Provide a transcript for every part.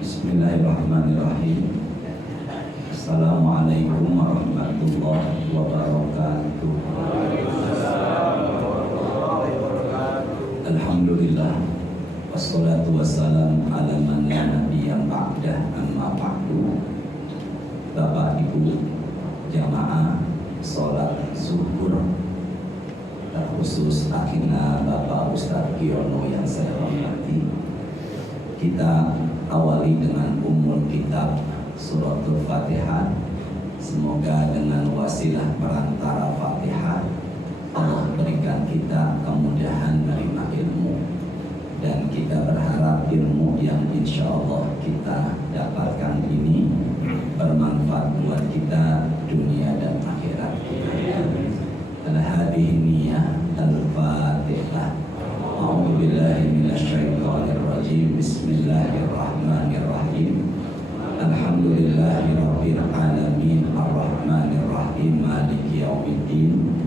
Bismillahirrahmanirrahim. Assalamualaikum warahmatullahi wabarakatuh. Alhamdulillah, wassalatu wassalamu ala man la nabiyya ba'dah, amma ba'du. Bapak Ibu jamaah sholat zuhur, terkhusus akhirnya Bapak Ustadz Giono yang saya hormati, kita awali dengan umul kitab suratul Fatihah. Semoga dengan wasilah perantara Fatihah Allah berikan kita kemudahan menerima ilmu, dan kita berharap ilmu yang insya Allah kita dapatkan ini bermanfaat buat kita dunia dan akhirat. Al-hadihi niyah al-fatihah. A'udzubillahi minasyaitonirrajim. Bismillahirrahmanirrahim. Alhamdulillahi rabbil alamin, arrahmanirrahim, maliki yaumiddin.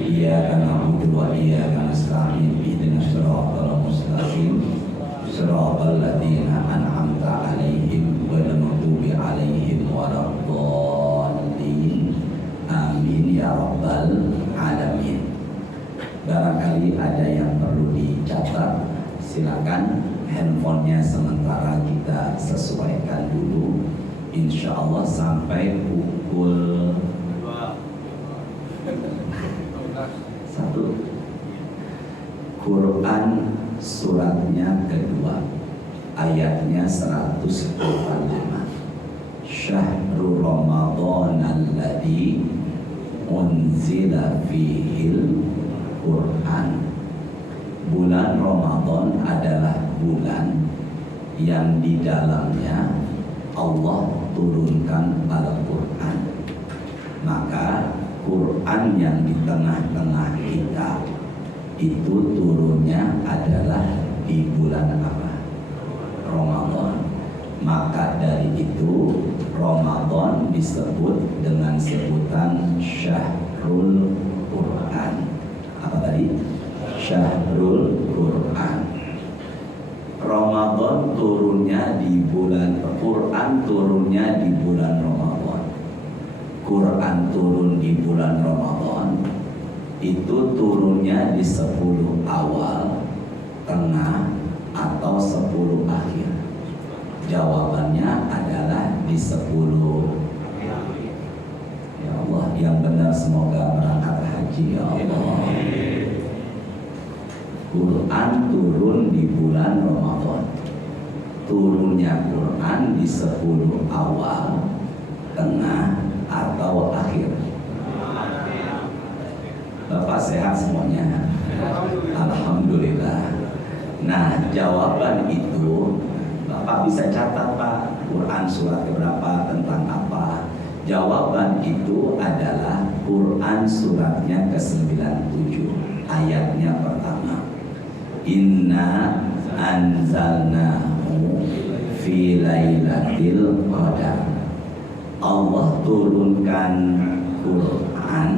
Iyyaka na'budu wa iyyaka nasta'in. Ihdinas siratal mustaqim, siratal ladzina an'amta 'alaihim ghairil maghdubi 'alaihim waladdallin. Amin ya rabbal alamin. Barangkali ada yang perlu dicatat, silakan. Handphonenya sementara kita sesuaikan dulu, insya Allah sampai pukul 1. Quran suratnya kedua, ayatnya 145. Syahrul Ramadan alladzi unzila fihil Quran. Bulan Ramadan adalah bulan yang di dalamnya Allah turunkan Al-Quran. Maka Quran yang di tengah-tengah kita itu turunnya adalah di bulan apa? Ramadan. Maka dari itu Ramadan disebut dengan sebutan Syahrul Quran. Apa tadi? Syahrul Quran. Ramadan turunnya di bulan, Quran turunnya di bulan Ramadan. Quran turun di bulan Ramadan itu turunnya di 10 awal, tengah, atau 10 akhir. Jawabannya adalah di 10. Ya Allah, yang benar semoga berangkat haji ya Allah. Quran turun di bulan Ramadan. Turunnya Quran di 10 awal, tengah, atau akhir. Bapak sehat semuanya? Alhamdulillah. Nah, jawaban itu Bapak bisa catat, Pak. Quran surat berapa, tentang apa? Jawaban itu adalah Quran suratnya ke-97, ayatnya pertama. Inna anzalnahu fi lailatul qadar. Allah turunkan Quran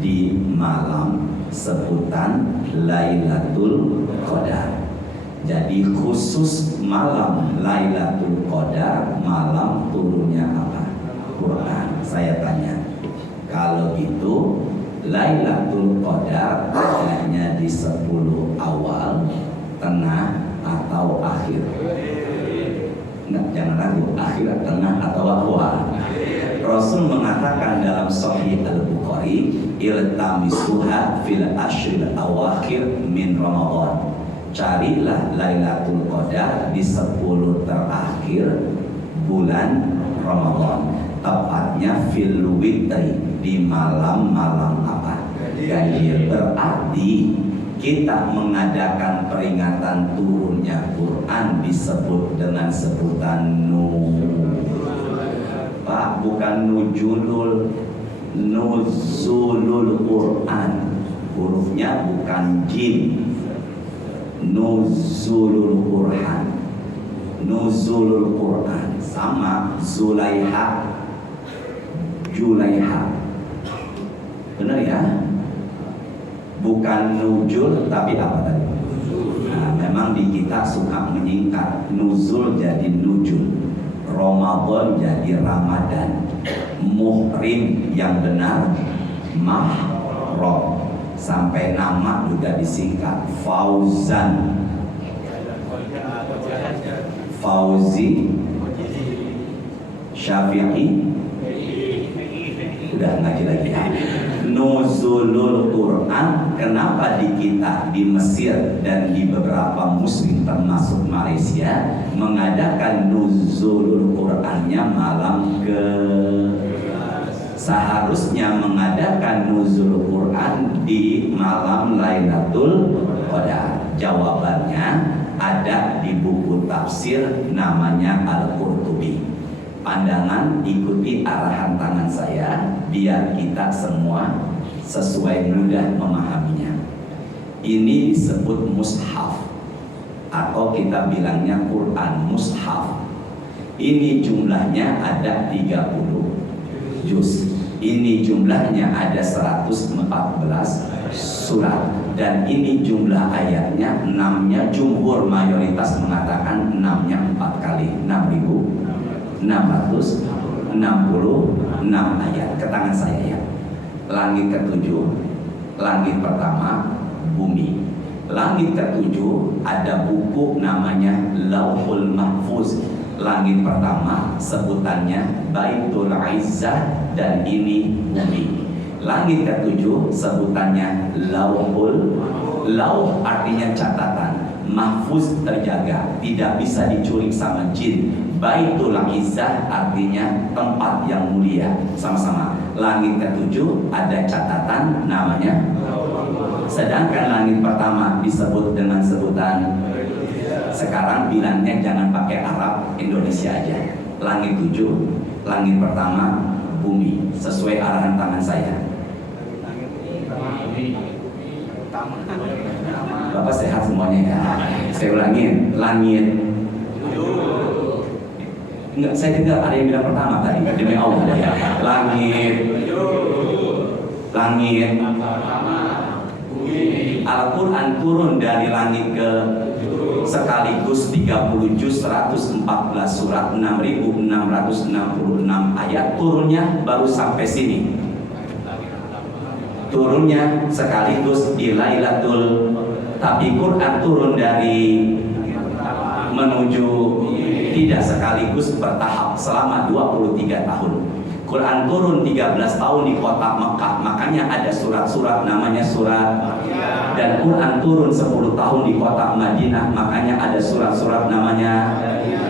di malam sebutan Lailatul Qadar. Jadi khusus malam Lailatul Qadar, malam turunnya apa? Quran. Saya tanya, kalau gitu Lailatul Qadar adanya di 10 awal, tengah, atau akhir? Nggak, jangan ragu, akhir, tengah, atau awal. Rasul mengatakan dalam Sahih Al-Bukhari, iltamisuha fil ashril awakhir min Ramadan. Carilah Lailatul Qadar di 10 terakhir bulan Ramadan. Tepatnya fil witri, di malam-malam apa? Ganjil. Berarti kita mengadakan peringatan turunnya Quran disebut dengan sebutan Pak, bukan nuzulul, nuzulul Quran. Hurufnya bukan jim. Nuzulul Quran. Nuzulul Quran sama Zulaiha, Julaiha. Benar ya? Bukan nujul tapi apa tadi? Nah, memang di kita suka menyingkat. Nuzul jadi nujul, Ramadan jadi Ramadan, muhrim yang benar mahram, sampai nama juga disingkat Fauzan, Fauzi, Syafi'i, udah ngaji lagi ya. Nuzulul Quran, kenapa di kita, di Mesir dan di beberapa muslim termasuk Malaysia mengadakan nuzulul Qurannya malam ke, seharusnya mengadakan nuzulul Quran di malam Lailatul Qadar. Jawabannya ada di buku tafsir namanya Al-Qurtubi. Pandangan ikuti arahan tangan saya biar kita semua sesuai mudah memahaminya. Ini disebut mushaf atau kita bilangnya Quran mushaf. Ini jumlahnya ada 30 juz. Ini jumlahnya ada 114 surat. Dan ini jumlah ayatnya 6-nya, jumhur mayoritas mengatakan 6-nya 4 kali 6.666 ayat. Ke tangan saya ya. Langit ketujuh, langit pertama bumi. Langit ketujuh ada buku namanya Lauhul Mahfuz. Langit pertama sebutannya Baitul Izzah dan ini bumi. Langit ketujuh sebutannya Lauhul. Lauh artinya catatan, mahfuz terjaga, tidak bisa diculik sama jin. Baitul Izzah artinya tempat yang mulia. Sama-sama. Langit ketujuh ada catatan namanya. Sedangkan langit pertama disebut dengan sebutan, sekarang bilangnya jangan pakai Arab, Indonesia aja. Langit 7, langit pertama bumi, sesuai arahan tangan saya. Bapak sehat semuanya ya. Saya ulangin, langit. Enggak, saya dengar ada yang bilang pertama tadi, demi Allah ya. Langit. Langit. Al-Quran turun dari langit ke sekaligus 30 juz, 114 surat, 6.666 ayat. Turunnya baru sampai sini. Turunnya sekaligus di Lailatul, tapi Quran turun dari menuju tidak sekaligus, bertahap selama 23 tahun. Quran turun 13 tahun di kota Mekah, makanya ada surat-surat namanya surat. Dan Quran turun 10 tahun di kota Madinah, makanya ada surat-surat namanya.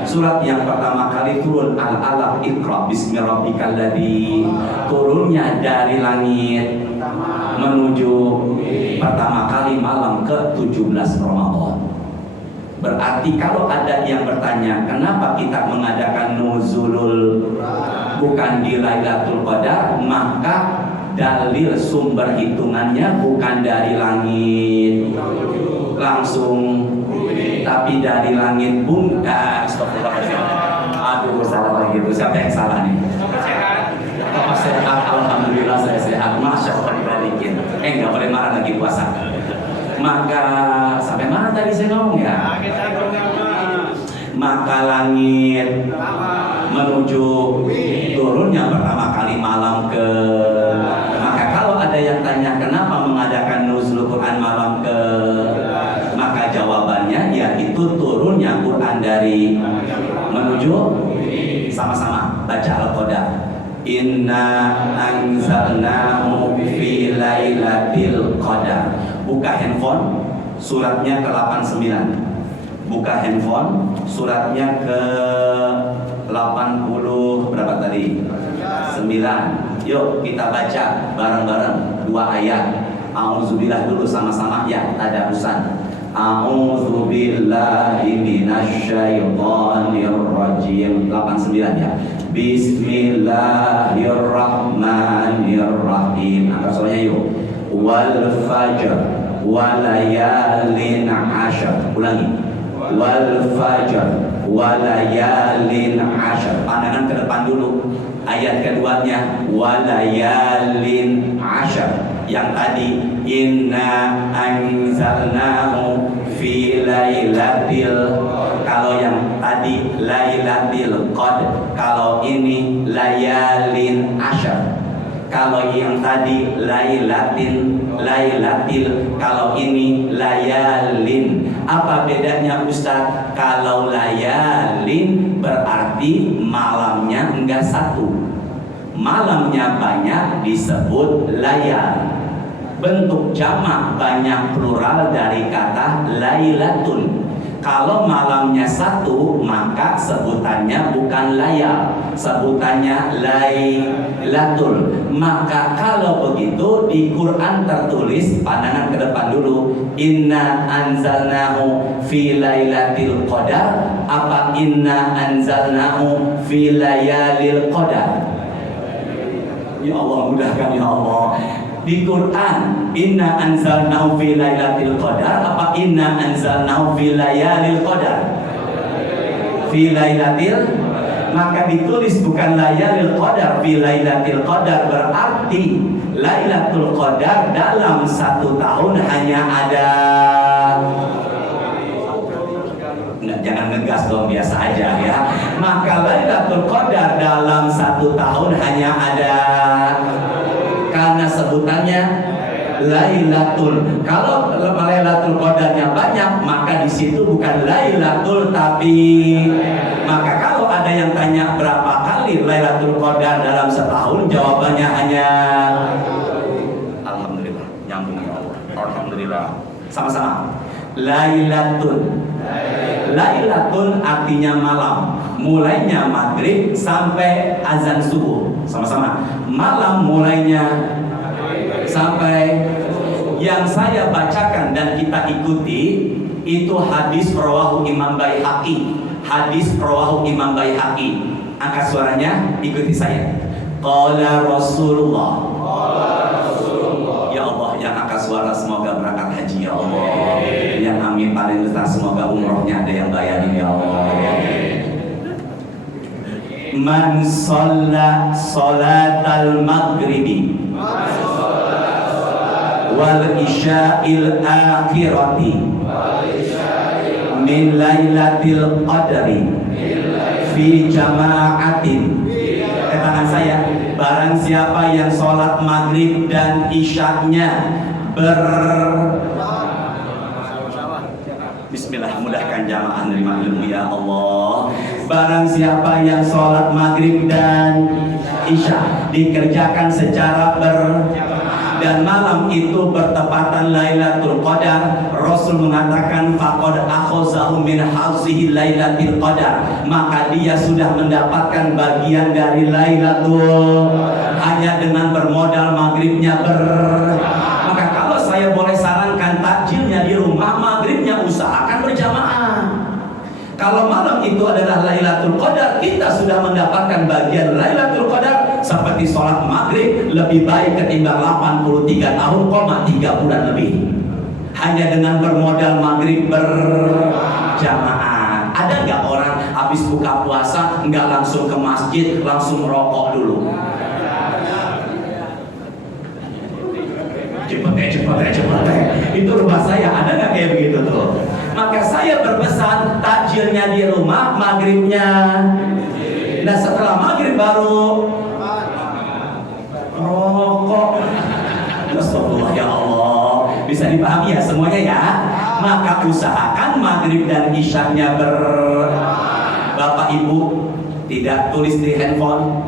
Surat yang pertama kali turun Al-Alaq, Iqra bismi rabbikal ladzi, turunnya dari langit menuju pertama kali malam ke-17 Ramadan. Berarti kalau ada yang bertanya, kenapa kita mengadakan nuzulul bukan di Lailatul Qadar, maka dalil sumber hitungannya bukan dari langit langsung, tapi dari langit bumi. Aduh, salah lagi itu. Siapa yang salah nih? Bapak sehat, alhamdulillah saya sehat. Masya Allah dibalikin. Nggak boleh marah lagi puasa. Maka sampai mana tadi saya ngomong ya? Maka langit menuju turunnya pertama kali malam ke. Maka kalau ada yang tanya kenapa mengadakan nuzul Quran malam ke, maka jawabannya yaitu turunnya Quran dari menuju, sama-sama baca Al-Qadar. Inna anzalnahu fi lailatul qadar. Buka handphone, suratnya ke-89. Buka handphone, suratnya ke-80 berapa tadi? 9. Yuk kita baca bareng-bareng 2 ayat. A'udzubillah dulu sama-sama ya, tadarusan. A'udzubillahi minasyaitonir rajim. 89 ya. Bismillahirrahmanirrahim. Angkat suaranya yuk. Wal fajr walayalin ashar. Ulangi. Wal fajr walayalin ashar. Pandangan ke depan dulu. Ayat keduanya walayalin ashar. Yang tadi inna anzalnahu fi lailatil, kalau yang tadi lailatil qadar, kalau ini layalin asyar. Kalau yang tadi lailatil, kalau ini layalin. Apa bedanya Ustaz? Kalau layalin berarti malamnya enggak satu, malamnya banyak disebut layal. Bentuk jamak banyak plural dari kata lailatun. Kalau malamnya satu, maka sebutannya bukan layal, sebutannya lailatul. Maka kalau begitu di Quran tertulis, pandangan ke depan dulu, inna anzalnahu fi lailatul qadar. Apa inna anzalnahu fi layalil qadar? Ya Allah, mudahkan ya Allah. Di Quran, inna anzalnahu fi lailatul qadar. Apa inna anzalnahu fi layalil qadar? Fi lailatil. Maka ditulis bukan layalil qadar, fi lailatul qadar. Berarti lailatul qadar dalam satu tahun hanya ada, nggak, jangan ngegas dong, biasa aja ya. Maka lailatul qadar dalam satu tahun hanya ada, karena sebutannya lailatul. Kalau lailatul qadarnya banyak, maka di situ bukan lailatul tapi. Maka kalau ada yang tanya berapa kali lailatul qadar dalam setahun, jawabannya hanya alhamdulillah, nyambung ya Allah. Alhamdulillah. Sama-sama. Lailatun. Lailatun artinya malam. Mulainya maghrib sampai azan subuh. Sama-sama. Malam mulainya sampai. Yang saya bacakan dan kita ikuti itu hadis rawahu Imam Baihaqi. Hadis rawahu Imam Baihaqi. Angkat suaranya, ikuti saya. Qala Rasulullah. Ya Allah, yang angkat suara semoga berangkat haji ya Allah. Yang amin paling besar semoga umrohnya ada yang bayarin ya Allah. Man shalla salatal maghribi wal isya'il akhirati min lailatil qadri fi jama'atin. Tangan saya, barang siapa yang sholat maghrib dan isyaknya Bismillah, mudahkan jamaah menerima ilmu ya Allah. Barang siapa yang sholat maghrib dan isya dikerjakan secara dan malam itu bertepatan Lailatul Qadar, Rasul mengatakan faqad akhazahu min hazihi Lailatul Qadar, maka dia sudah mendapatkan bagian dari Lailatul, hanya dengan bermodal maghribnya Maka kalau saya boleh sarankan, takjilnya di rumah, maghribnya usahakan berjamaah. Kalau malam itu adalah Lailatul Qadar, kita sudah mendapatkan bagian Lailatul Qadar. Seperti sholat maghrib lebih baik ketimbang 83 tahun, 3 bulan lebih. Hanya dengan bermodal maghrib berjamaah. Ada nggak orang habis buka puasa nggak langsung ke masjid, langsung merokok dulu? Cepet. Itu rumah saya, ada nggak kayak begitu tuh? Maka saya berpesan takjilnya di rumah, maghribnya. Nah setelah maghrib baru rokok. Astagfirullah ya Allah. Bisa dipahami ya semuanya ya. Maka usahakan maghrib dan isyaknya Bapak Ibu tidak tulis di handphone.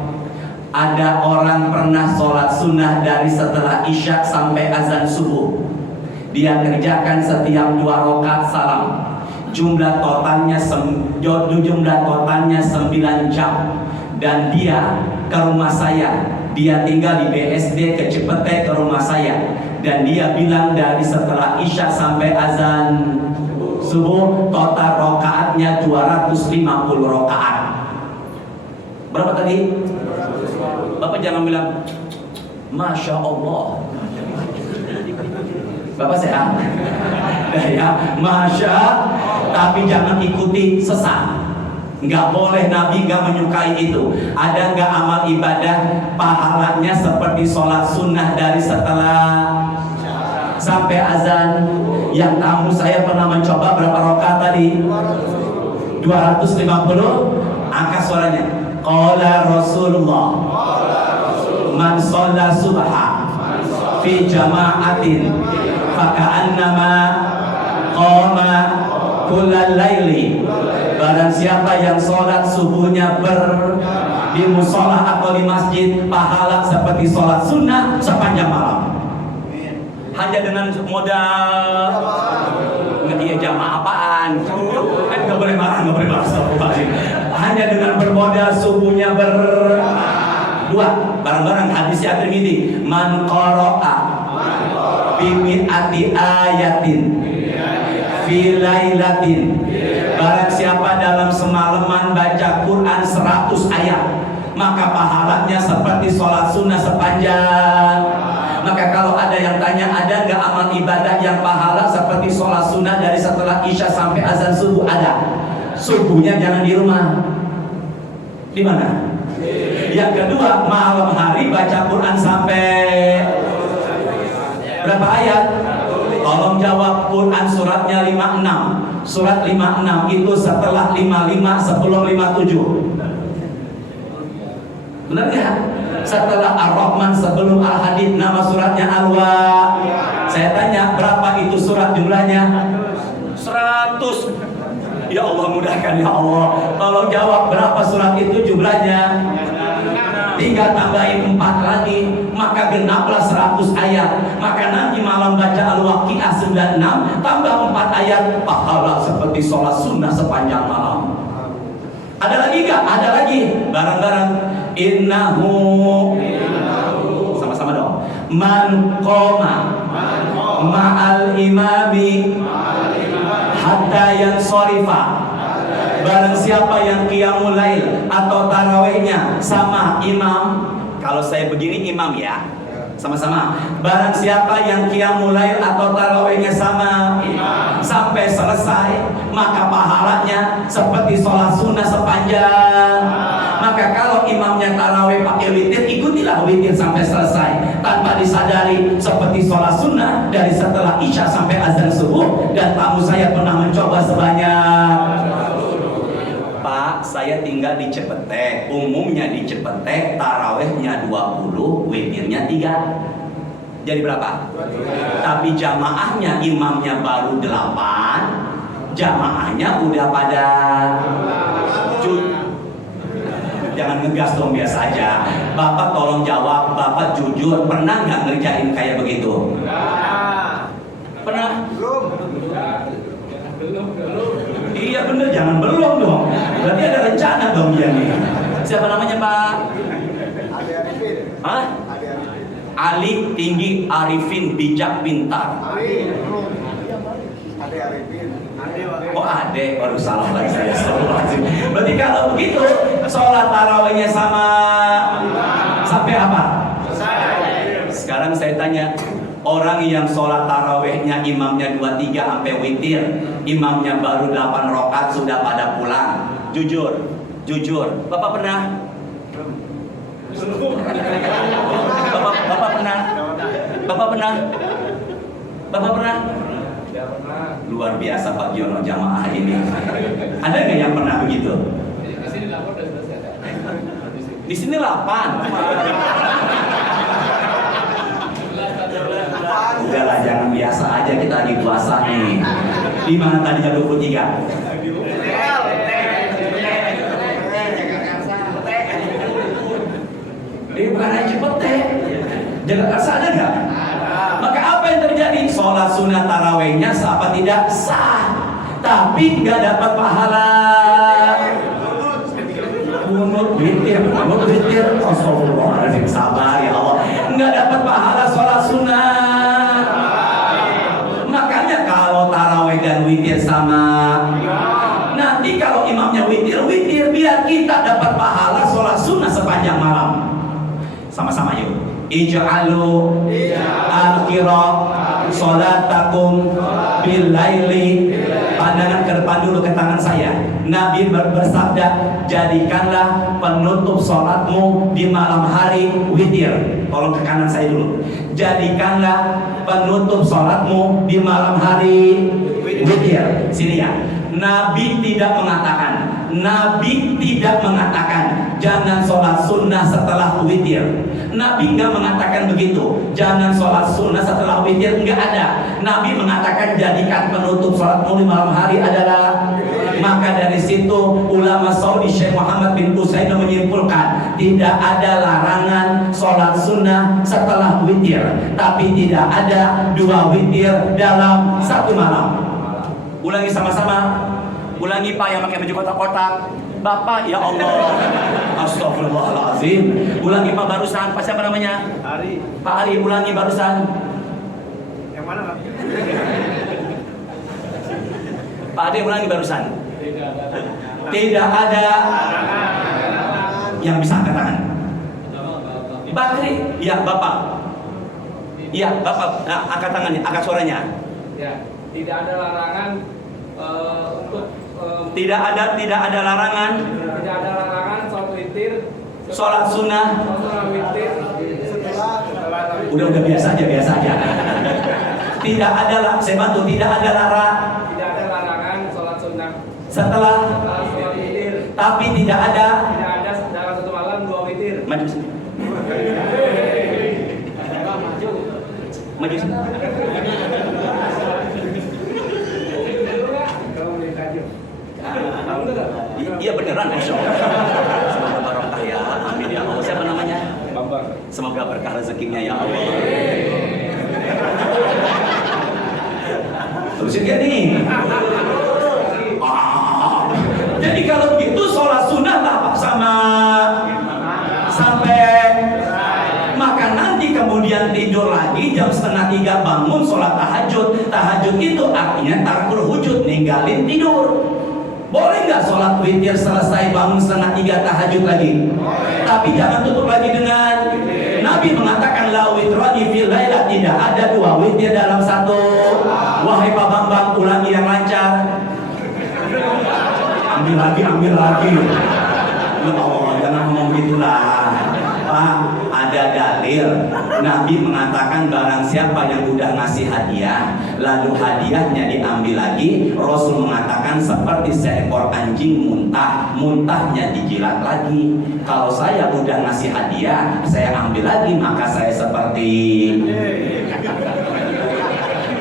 Ada orang pernah sholat sunnah dari setelah isyak sampai azan subuh. Dia kerjakan setiap 2 rakaat salam. Jumlah totalnya 9 jam. Dan dia ke rumah saya. Dia tinggal di BSD ke Cipete, ke rumah saya. Dan dia bilang dari setelah isya sampai azan subuh, total rakaatnya 250 rakaat. Berapa tadi? Bapak jangan bilang Masya Allah. Bapak sehat? Ya, Masya. Tapi jangan ikuti sesat. Nggak boleh, Nabi nggak menyukai itu. Ada nggak amal ibadah pahalanya seperti sholat sunnah dari setelah sampai azan. Yang tamu saya pernah mencoba berapa rakaat tadi? 250. Angkat suaranya. Qala Rasulullah man shalla subha fi jama'atin faka'annama qama kullal laili. Barang siapa yang sholat subuhnya di musola atau di masjid, pahala seperti sholat sunnah sepanjang malam. Hanya dengan modal dia jamaah apaan? Nggak boleh marah. Hanya dengan bermodal subuhnya berdua bareng-bareng. Hadis At-Tirmidzi, man qara'a bi mi'ati ayatin fi lailatin. Barang siapa dalam semalaman baca Quran 100 ayat, maka pahalanya seperti sholat sunnah sepanjang. Maka kalau ada yang tanya, ada nggak amal ibadah yang pahala seperti sholat sunnah dari setelah isya sampai azan subuh? Ada. Subuhnya jangan di rumah. Di mana? Yang kedua, malam hari baca Quran sampai berapa ayat? Tolong jawab. Quran suratnya 56. Surat 56 itu setelah 55 sebelum 57. Benar nggak? Setelah Ar-Rahman sebelum Al-Hadid, nama suratnya Al-Wa. Saya tanya, berapa itu surat jumlahnya? 100. Ya Allah, mudahkan ya Allah. Tolong jawab, berapa surat itu jumlahnya? Tinggal tambahin 4 lagi, maka genaplah 100 ayat. Maka nanti malam baca Al-Waqi'ah 96 tambah 4 ayat, pahala seperti sholat sunnah sepanjang malam. Ada lagi gak? Ada lagi. Bareng-bareng. Innahu. Sama-sama dong. Man qoma ma'al imami hatta yansorifa. Barang siapa yang qiyamul lail atau tarawihnya sama imam. Kalau saya begini imam ya, sama-sama. Barang siapa yang qiyamul lail atau tarawihnya sama imam sampai selesai, maka pahalanya seperti sholat sunnah sepanjang. Maka kalau imamnya tarawih pakai witir, ikutilah witir sampai selesai tanpa disadari, seperti sholat sunnah dari setelah isya sampai azan subuh. Dan tamu saya pernah mencoba sebanyak. Pak, saya tinggal di Cepete. Umumnya di Cepete tarawihnya 20, witirnya 3. Jadi berapa? Tapi jamaahnya, imamnya baru 8, jamaahnya udah pada jangan ngegas dong, biasa aja. Bapak tolong jawab, Bapak jujur, pernah nggak ngerjain kayak begitu? Pernah? Belum. Iya bener, jangan belum dong. Berarti ada rencana dong dia nih. Siapa namanya Pak? Ali Arifin. Hah? Ali Tinggi Arifin Bijak Pintar. Ali Arifin. Oh Ade, baru salah lagi saya. Berarti kalau begitu sholat tarawihnya sama sampai apa? Sekarang saya tanya, orang yang sholat tarawihnya imamnya 23 sampai witir, imamnya baru 8 rakaat sudah pada pulang. Jujur, Bapak pernah? Bapak pernah? Bapak pernah? Luar biasa Pak Giono jamaah ini. Ada nggak yang pernah begitu? Di sini 8. Udahlah, jangan biasa aja, kita lagi puasa nih. Di mana tadinya 23? Di bukan Cepete. Jakarta ada nggak? Maka apa yang terjadi? Sholat sunnah tarawihnya sah apa tidak? Sah, tapi nggak dapat pahala. Munut witir, astagfirullahaladzim, sabar ya Allah. Nggak dapat pahala sholat sunnah. Makanya kalau tarawih dan witir sama, nanti kalau imamnya witir biar kita dapat pahala sholat sunnah sepanjang malam. Sama-sama yuk. Ij'alu akhira sholatakum bil laili. Pandangan ke depan dulu ke tangan saya. Nabi bersabda, jadikanlah penutup sholatmu di malam hari witir. Tolong ke kanan saya dulu. Jadikanlah penutup sholatmu di malam hari witir. Sini ya. Nabi tidak mengatakan jangan sholat sunnah setelah witir. Nabi nggak mengatakan begitu. Jangan sholat sunnah setelah witir, nggak ada. Nabi mengatakan jadikan penutup sholatmu di malam hari adalah. Maka dari situ ulama Saudi Syekh Muhammad bin Usaid menyimpulkan tidak ada larangan sholat sunnah setelah witir, tapi tidak ada dua witir dalam satu malam. Ulangi sama-sama. Ulangi Pak yang pakai baju kotak-kotak. Bapak, ya Allah. Astagfirullahaladzim. Ulangi Pak barusan. Pak siapa namanya? Ari. Pak Ari, ulangi barusan. Yang mana Pak? Pak Ade ulangi barusan. Tidak ada yang bisa angkat tangan. Bakri, ya Bapak. Iya Bapak, angkat tangannya, angkat suaranya. Ya, tidak ada larangan untuk tidak ada larangan. Tidak ada larangan sholat witir. Sholat sunnah. Sholat witir setelah. Udah biasa aja. Tidak ada lah, saya bantu. Tidak ada larangan sholat sunnah setelah sholat witir. Tapi tidak ada dalam satu malam dua witir. Maju sini. Maju sini. Iya beneran, Masya Allah. Semoga barokah ya, amin ya Allah. Siapa namanya? Bambang. Semoga berkah rezekinya ya Allah. Terusin gak nih? Jadi kalau gitu sholat sunnah lah sama sampai maka nanti kemudian tidur lagi jam 2:30 bangun sholat tahajud. Tahajud itu artinya tarkul hujud, ninggalin tidur. Boleh nggak sholat witir selesai bangun 2:30 tahajud lagi? Tapi jangan tutup lagi dengan Nabi mengatakan la witrani fil laila, tidak ada dua witir dalam satu. Wahai Pak Bambang, ulangi yang lancar. Ambil lagi. Ya Allah, jangan ngomong gitulah. Pak, ada dalil. Nabi mengatakan barang siapa yang udah ngasih hadiah, lalu hadiahnya diambil lagi, Rasul mengatakan seperti seekor anjing muntahnya dijilat lagi. Kalau saya udah ngasih hadiah, saya ambil lagi, maka saya seperti.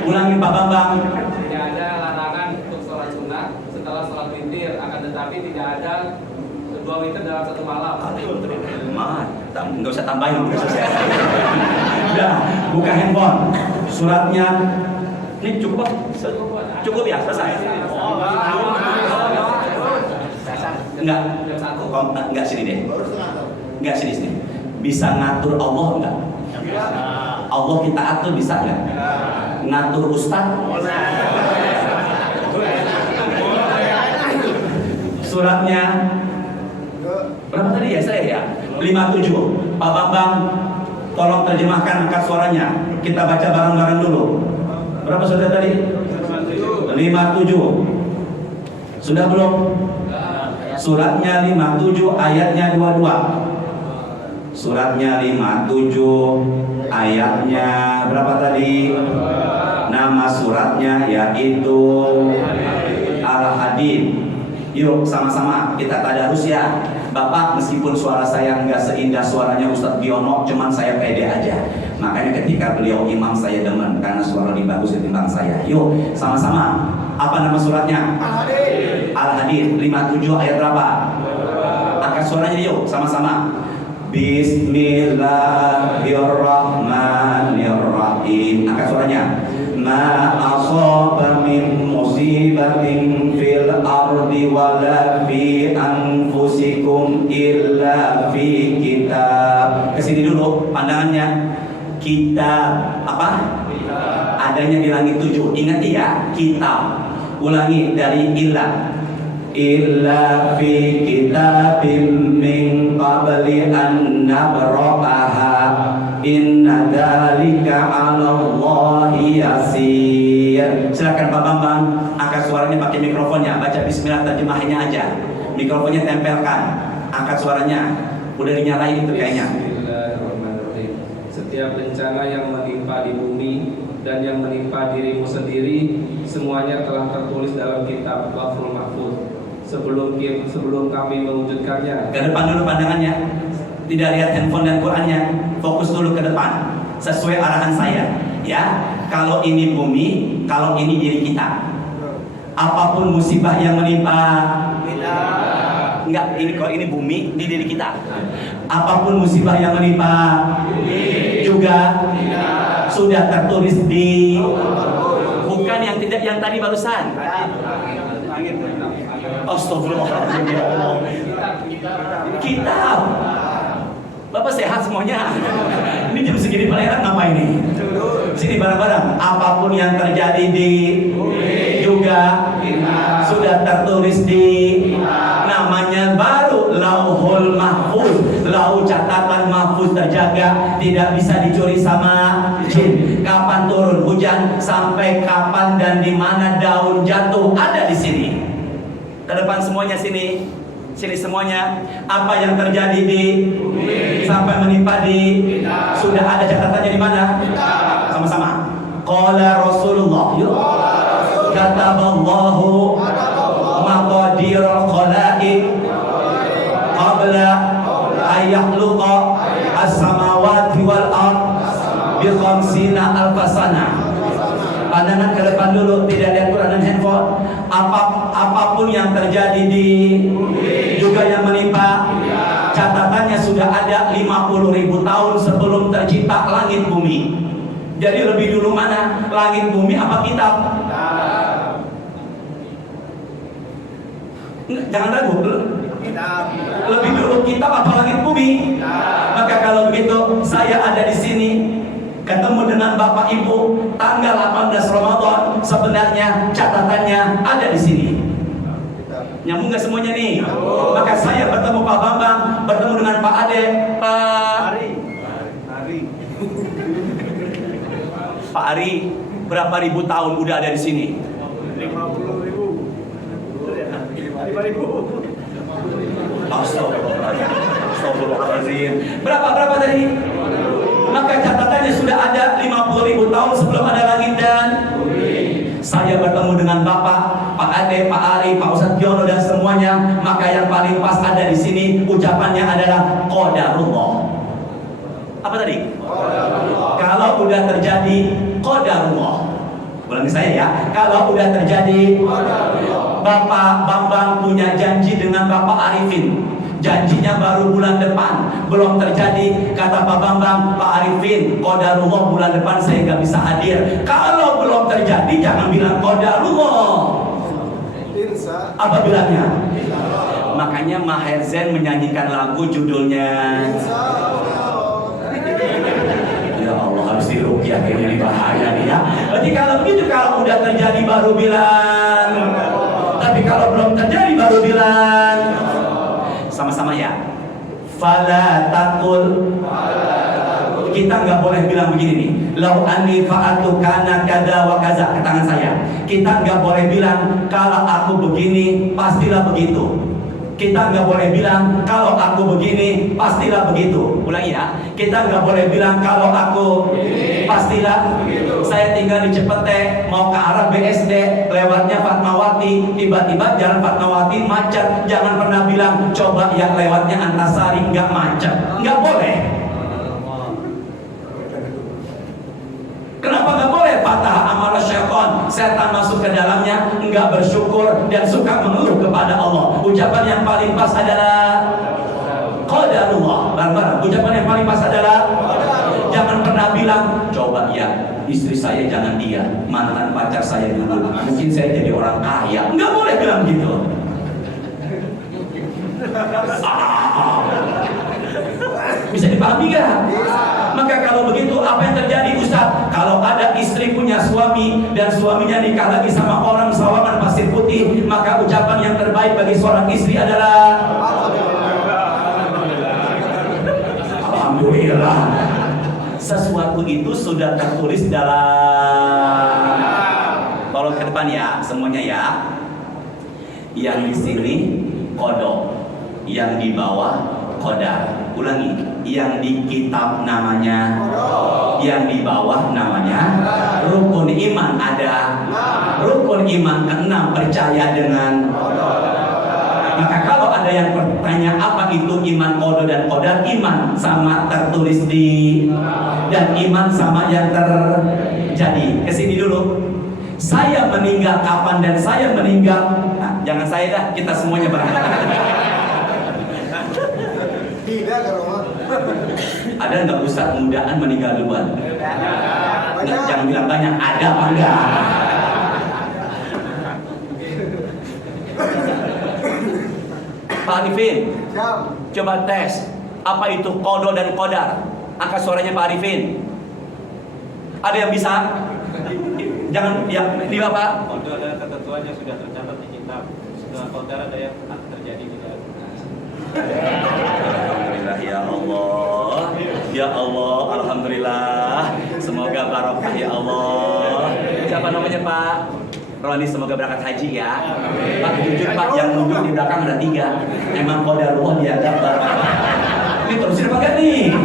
Ulangi Pak Bambang. Tidak ada larangan untuk sholat sunnah setelah sholat witir, akan tetapi tidak ada dua witir dalam satu malam. Nggak usah tambahin, udah selesai. Udah, buka handphone. Suratnya ini cukup ya, selesai. Enggak sini deh. Enggak sini. Bisa ngatur Allah enggak? Allah kita atur bisa enggak? Ngatur ustaz? Suratnya berapa tadi ya saya ya? 57. Pak Bambang, tolong terjemahkan, angkat suaranya. Kita baca bareng-bareng dulu. Berapa sudah tadi? 57. Sudah belum? Suratnya 57, ayatnya 22. Suratnya 57, ayatnya berapa tadi? Nama suratnya yaitu Al-Hadid. Yuk sama-sama kita tadarus ya. Bapak, meskipun suara saya nggak seindah suaranya Ustadz Biono, cuman saya pede aja. Makanya ketika beliau imam saya demen, karena suara lebih bagus ketimbang saya. Yuk sama-sama. Apa nama suratnya? Al-Hadid 57 ayat berapa? Angkat suaranya yuk sama-sama. Bismillahirrahmanirrahim. Angkat suaranya. Ma asaba min musibatin fil ardi wala fi anfusikum illa fi kitab. Kesini dulu pandangannya. Kitab apa? Adanya di langit 7. Ingat ya, kitab. Ulangi dari illa fi kitabim min qabli an nabra'aha inna dzalika 'ala Allahi yasir. Silakan Pak Bambang angkat suaranya pakai mikrofonnya. Baca bismillah terjemahannya aja. Mikrofonnya tempelkan. Angkat suaranya. Udah dinyalain itu kayaknya. Bismillahirrahmanirrahim. Setiap bencana yang menimpa di bumi dan yang menimpa dirimu sendiri, semuanya telah tertulis dalam kitab Lauhul Mahfuz. Sebelum kami mewujudkannya. Ke depan dulu pandangannya. Tidak lihat handphone dan Qurannya. Fokus dulu ke depan. Sesuai arahan saya. Ya, kalau ini bumi, kalau ini diri kita. Apapun musibah yang menimpa kita. Enggak, ini kalau ini bumi, di diri kita. Apapun musibah yang menimpa juga sudah tertulis di, bukan yang tidak, yang tadi barusan. Astagfirullahaladzim, ya Allah. Kitab. Bapak sehat semuanya. Ini jam segini Pak ngapain ini? Sini bareng-bareng. Apapun yang terjadi di juga sudah tertulis di, namanya baru Lauhul Mahfuz. Lauh catatan mahfuz terjaga, tidak bisa dicuri sama jin. Kapan turun hujan, sampai kapan dan di mana daun jatuh, ada di sini. Ke depan semuanya sini. Sini semuanya. Apa yang terjadi di sampai menimpa di sudah ada catatannya di mana? Sama-sama. Qala Rasulullah. Kataballahu maqadirul khalaiq qabla ayakhluqa as-samawati wal ard bi khamsina alfasana. Pandangan ke depan dulu, tidak lihat Quran dan handphone. Apapun yang terjadi di juga yang menimpa, catatannya sudah ada 50.000 tahun sebelum tercipta langit bumi. Jadi lebih dulu mana? Langit bumi apa kitab? Jangan ragu. Lebih dulu kitab apa langit bumi? Maka kalau begitu, saya ada di sini ketemu dengan Bapak Ibu tanggal 18 Ramadan, sebenarnya catatannya ada di sini. Nyambung nggak semuanya nih? Maka saya bertemu Pak Bambang, bertemu dengan Pak Ade, Pak Ari, berapa ribu tahun udah ada di sini? 50.000. 5.000. Astagfirullahaladzim. Berapa tadi? Maka catatannya sudah ada 50.000 tahun sebelum ada langit dan bumi. Saya bertemu dengan Bapak, Pak Ade, Pak Ari, Pak Ustadz Giono dan semuanya. Maka yang paling pas ada di sini ucapannya adalah qadarullah. Apa tadi? Qadarullah. Kalau udah terjadi qadarullah. Ulangi saya ya. Kalau udah terjadi qadarullah. Bapak Bambang punya janji dengan Bapak Arifin. Janjinya baru bulan depan, belum terjadi. Kata Pak Bambang, Pak Arifin, qadarullah bulan depan saya nggak bisa hadir. Kalau belum terjadi jangan bilang qadarullah. Apa bilangnya? Makanya Maher Zain menyanyikan lagu judulnya ya Allah, harus diruqyah ini bahaya nih ya. Berarti kalau begitu, kalau udah terjadi baru bilang, tapi kalau belum terjadi baru bilang. Sama-sama ya. Fala taqul. Kita nggak boleh bilang begini nih. Lau anni fa'atu kana kada wa kaza, ke tangan saya. Kita nggak boleh bilang kalau aku begini pastilah begitu. Kita nggak boleh bilang kalau aku begini pastilah begitu. Ulangi ya. Kita nggak boleh bilang kalau aku pastilah begitu. Saya tinggal di Cepete, mau ke arah BSD, lewatnya Fatmawati, tiba-tiba jalan Fatmawati macet. Jangan pernah bilang coba yang lewatnya Antasari nggak macet. Nggak boleh. Kenapa nggak boleh? Patah amal syaitan, setan masuk ke dalamnya, nggak bersyukur dan suka mengeluh kepada Allah. Ucapan yang paling pas adalah qadarullah. Bareng-bareng. Ucapan yang paling pas adalah jangan pernah bilang coba ya istri saya jangan dia, mantan pacar saya dulu, mungkin saya jadi orang kaya. Nggak boleh bilang gitu. Bisa dipahami nggak? Maka kalau begitu apa yang terjadi Ustaz? Kalau ada istri punya suami dan suaminya nikah lagi sama orang Sawangan Pasir Putih, maka ucapan yang terbaik bagi seorang istri adalah Alhamdulillah. Sesuatu itu sudah tertulis dalam. Tolong ke depan ya, semuanya ya. Yang di sini qada, yang di bawah qadar. Ulangi, yang di kitab namanya, yang di bawah namanya. Rukun iman ada. Rukun iman keenam percaya dengan. Maka kalau ada yang bertanya apa itu iman qada dan qadar, iman sama tertulis di, dan iman sama yang terjadi. Kesini dulu. Saya meninggal kapan dan saya meninggal. Nah, jangan saya dah, kita semuanya berangkat. Tidak ke rumah. Ada nggak ustaz mudaan meninggal duluan? Nggak, jangan bilang banyak. Ada apa enggak? Pak Arifin, coba tes apa itu qada dan qadar. Angkat suaranya Pak Arifin. Ada yang bisa? Jangan yang di Bapak. Qada adalah ketentuan yang sudah tercatat di kitab. Setelah qadar ada yang terjadi di dalam. Alhamdulillah ya Allah. Ya Allah, alhamdulillah. Semoga barokah ya Allah. Siapa namanya Pak? Roni, semoga berangkat haji ya. Pak, jujur Pak, yang nunjuk di belakang ada 3. Emang qadarullah dianggap barokah. Ini terusin apa gak nih?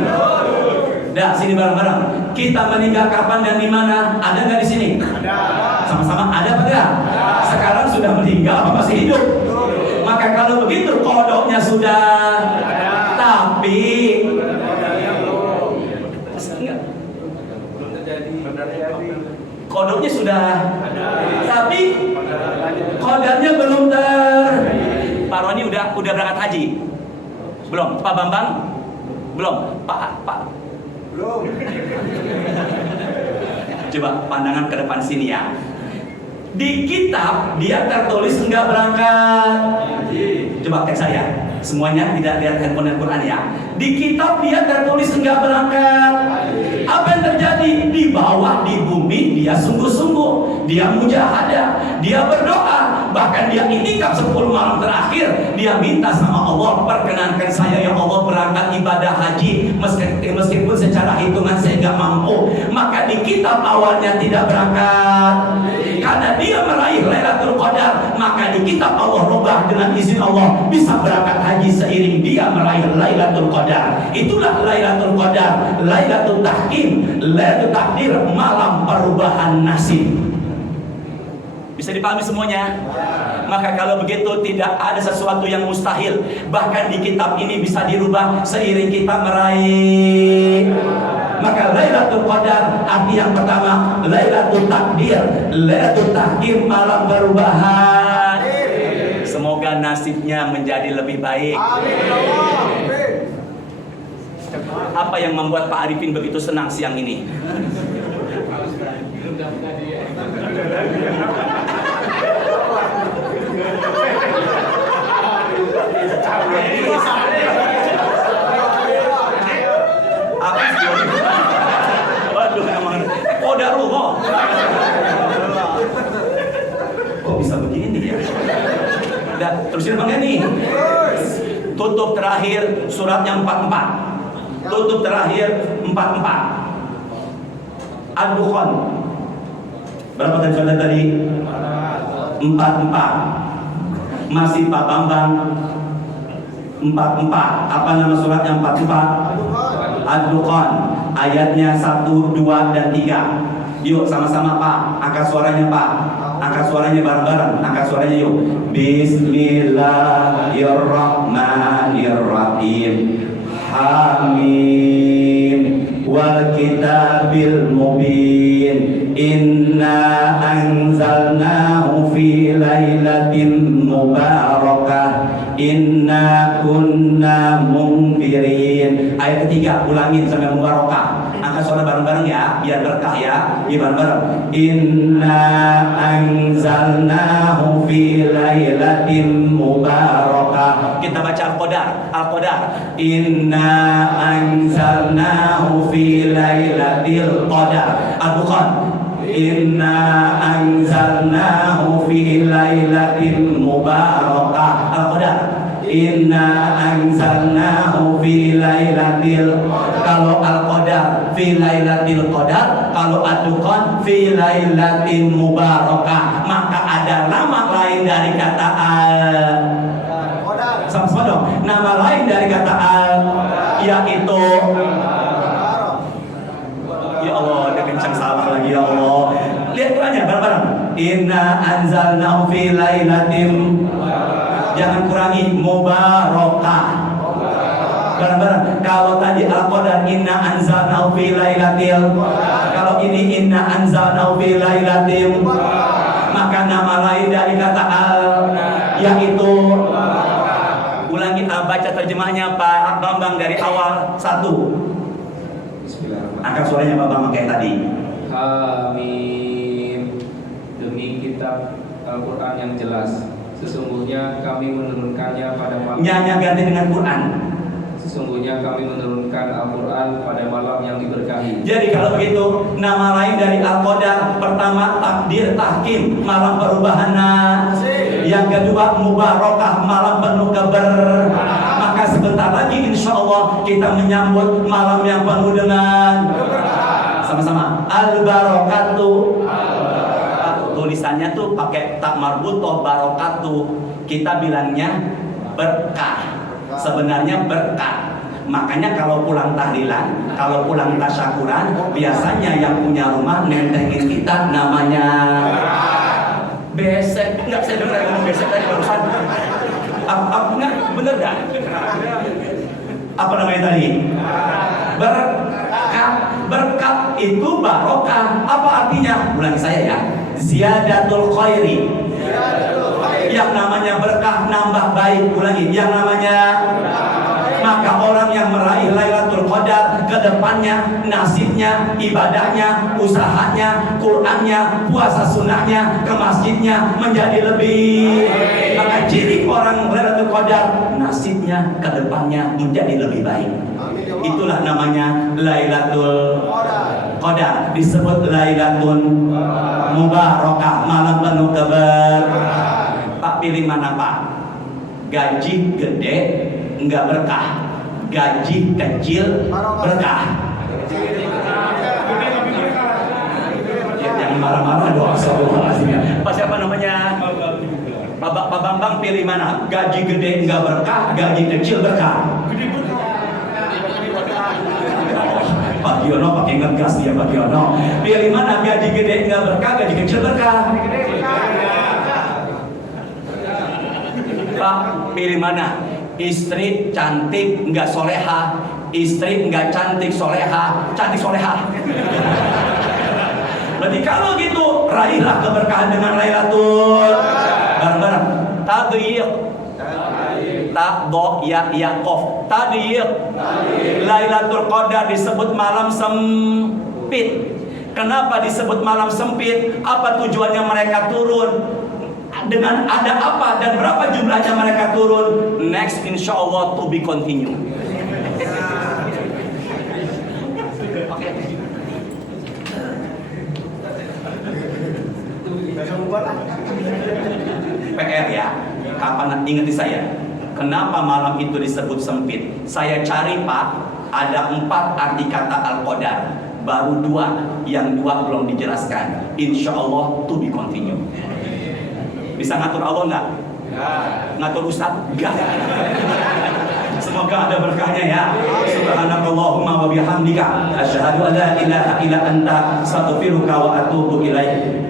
Dah, sini bareng-bareng. Kita meninggal kapan dan di mana? Ada nggak di sini? Ada. Sama-sama ada apa enggak? Sekarang sudah meninggal apa masih hidup? Maka kalau begitu kodoknya sudah ada. Tapi Belum terjadi. kodoknya sudah ada. Tapi kodarnya belum ter. Pak Roni udah berangkat haji? Belum. Pak Bambang? Belum. Pak Belum. Coba pandangan ke depan sini ya. Di kitab dia tertulis enggak berangkat. Coba cek saya. Semuanya tidak lihat handphone Al-Quran ya. Di kitab dia tertulis enggak berangkat. Apa yang terjadi? Di bawah, di bumi dia sungguh-sungguh. Dia mujahadah. Dia berdoa. Bahkan dia itikaf 10 malam terakhir. Dia minta sama Allah, perkenankan saya ya Allah berangkat ibadah haji. Meskipun secara hitungan saya nggak mampu. Maka di kitab awalnya tidak berangkat. Karena dia meraih Lailatul Qadar, maka di kitab Allah rubah dengan izin Allah bisa berangkat haji seiring dia meraih Lailatul Qadar. Itulah Lailatul Qadar, Lailatul Tahkim, Lailatul Takdir, malam perubahan nasib. Bisa dipahami semuanya? Maka kalau begitu tidak ada sesuatu yang mustahil. Bahkan di kitab ini bisa dirubah seiring kita meraih. Maka Lailatul Qadar arti yang pertama Lailatul Takdir, Lailatul Tahkim, malam perubahan. Semoga nasibnya menjadi lebih baik. Apa yang membuat Pak Arifin begitu senang siang ini? Apa sih? Waduh, emang qadarullah. Kok bisa begini ya? Udah, terusin bang nih. Tutup terakhir suratnya 44. Tutup terakhir 44. Ad-Dukhan. Berapa tadi surat tadi? 44. Masih Pak Bambang 44. Apa nama suratnya 44? Ad-Dukhan. Ayatnya 1, 2, dan 3. Yuk sama-sama Pak. Angkat suaranya Pak. Angkat suaranya bareng-bareng. Angkat suaranya yuk. Bismillahirrahmanirrahim. Hamim. Wal kitabil mubin. Inna anzalnahu fi lailatin mubarakah. Inna kunna munzirin. Ayat ketiga, ulangin sampai mubarakah. Angkat suara bareng-bareng ya, biar berkah ya. Biar bareng-bareng. Inna anzalnahu fi lailatin mubarakah. Kita baca Al-Qadar. Al-Qadar. Inna anzalnahu fi lailatil qadar. Al-Dukhan. Inna anzalnahu fi lailatin mubarakah. Al-Qadar. Inna anzalnahu fi lailatil. Kalau al-qadar fi lailatil qadar, kalau ad-dukhan fi lailatin mubarakah. Maka ada nama lain dari kata al. Sama-sama dong. Nama lain dari kata al yaitu. Ya Allah, dia kencang salah lagi ya Allah. Lihat Qurannya bareng-bareng. Inna anzalnahu fi lailatin. Jangan kurangi mubarakah. Bareng-bareng. Kalau tadi al-qadar inna anzalnahu fi lailatil. Kalau ini inna anzalnahu fi lailatin. Maka nama lain dari kata al yaitu. Ulangi, baca terjemahnya Pak Bambang dari awal. 1. Bismillahirrahmanirrahim. Angkat suaranya Pak Bambang kayak tadi. Hamim. Demi kitab Al-Quran yang jelas, sesungguhnya kami menurunkannya pada malam. Nyanyi ganti dengan Quran. Sesungguhnya kami menurunkan Al-Quran pada malam yang diberkahi. Jadi kalau begitu, nama lain dari Al-Qadar, pertama takdir tahkim, malam perubahan. Yang kedua mubarakah, malam penuh keberkahan. Maka sebentar lagi insya Allah kita menyambut malam yang penuh dengan sama-sama al-barakatuh. Tulisannya tuh pakai tak marbutoh barakatuh. Kita bilangnya berkah. Sebenarnya berkah. Makanya kalau pulang tahlilan, kalau pulang tasyakuran, biasanya yang punya rumah nentengin kita namanya besek. Enggak, saya dengar ngomong besek tadi barusan. Enggak, bener dah. Apa namanya tadi? Berkat. Berkat itu barokah. Apa artinya? Ulangi saya ya. Ziyadatul khairi. Yang namanya berkah nambah baik. Ulangi, yang namanya. Maka orang yang meraih Lailatul Qadar, kedepannya nasibnya, ibadahnya, usahanya, Qur'annya, puasa sunnahnya, ke masjidnya menjadi lebih. Maka ciri orang Lailatul Qadar, nasibnya, kedepannya menjadi lebih baik. Itulah namanya Lailatul Qadar. Disebut Lailatul Mubarakah, malam penuh keberkahan. Pak pilih mana Pak? Gaji gede enggak berkah, gaji kecil berkah. Ya, jangan marah-marah dong. Pak siapa namanya? Pak Bambang pilih mana? Gaji gede enggak berkah, gaji kecil berkah. Pak Giono pakai ngegas dia Pak Giono. Pilih mana? Gaji gede enggak berkah, gaji kecil berkah. Pak pilih mana? Istri cantik nggak soleha, istri nggak cantik soleha, cantik soleha. Berarti kalau gitu raihlah keberkahan dengan Lailatul bareng-bareng. Tadyiq, taddo ya yakof, tadyiq. Lailatul Qadar disebut malam sempit. Kenapa disebut malam sempit? Apa tujuannya mereka turun? Dengan ada apa dan berapa jumlahnya mereka turun? Next insya Allah to be continue. PR ya. Kapan ingat saya? Kenapa malam itu disebut sempit? Saya cari Pak, ada 4 arti kata Al-Qadar. Baru 2, yang 2 belum dijelaskan. Insya Allah to be continue. Bisa ngatur Allah enggak? Ngatur Ustaz? Enggak. Semoga ada berkahnya ya. Subhanakallahumma wa bihamdika asyhadu an la ilaha illa anta astaghfiruka wa atubu ilaik.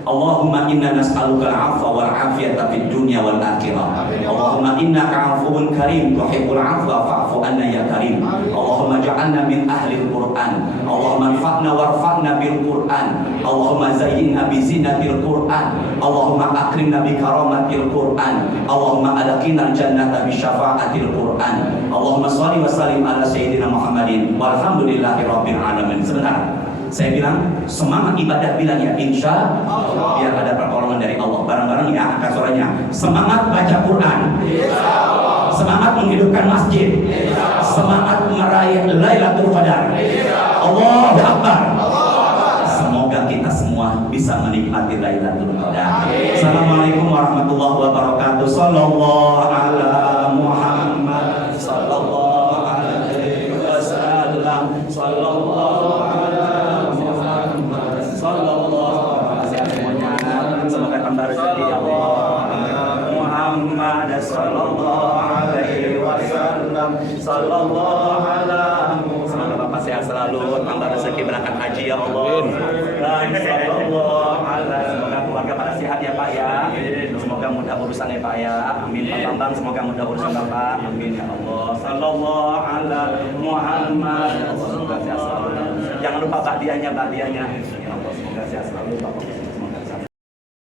Allahumma inna nas'aluka al-'afwa wal 'afiyata fid dunya wal akhirah. Allahumma innaka 'afuwun karim tuhibbul 'afwa fa'fu anna ya karim. Allahumma ja'alna min ahli al-Qur'an. Allahumma anfa'na warfa'na bil Qur'an. Allahumma zayyinna bi zinatil Qur'an. Allahumma akrimna bi karamatil Qur'an. Allahumma adkhilna jannata bi syafa'atil Qur'an. Allahumma shalli wa sallim ala sayyidina Muhammadin walhamdulillahi rabbil alamin. Sebentar. Saya bilang semangat ibadah, bilang ya insya Allah, biar ada pertolongan dari Allah. Bareng-bareng ya, angkat suaranya. Semangat baca Quran, semangat menghidupkan masjid, semangat meraih Lailatul Qadar. Allahu Akbar. Semoga kita semua bisa menikmati Lailatul Qadar. Assalamualaikum warahmatullahi wabarakatuh. Sallallahu alaihi sallallahu alaihi wasallam. Sallallahu ala Muhammad. Sallallahu alaihi. Semoga tambah rezeki ya Allah. Muhammad sallallahu alaihi wasallam. Sallallahu ala. Semoga Bapak sehat selalu, tambah rezeki berangkat haji ya Allah. Dan sallallahu ala. Semoga keluarga pada sehat ya Pak ya. Semoga mudah urusan ya Pak ya. Amin Pak Bambang, semoga mudah urusan Bapak. Amin ya Allah. Sallallahu ala Muhammad. Ya Allah, semoga sehat selalu. Jangan lupa badiahnya. Ya Allah, semoga sehat selalu Bapak.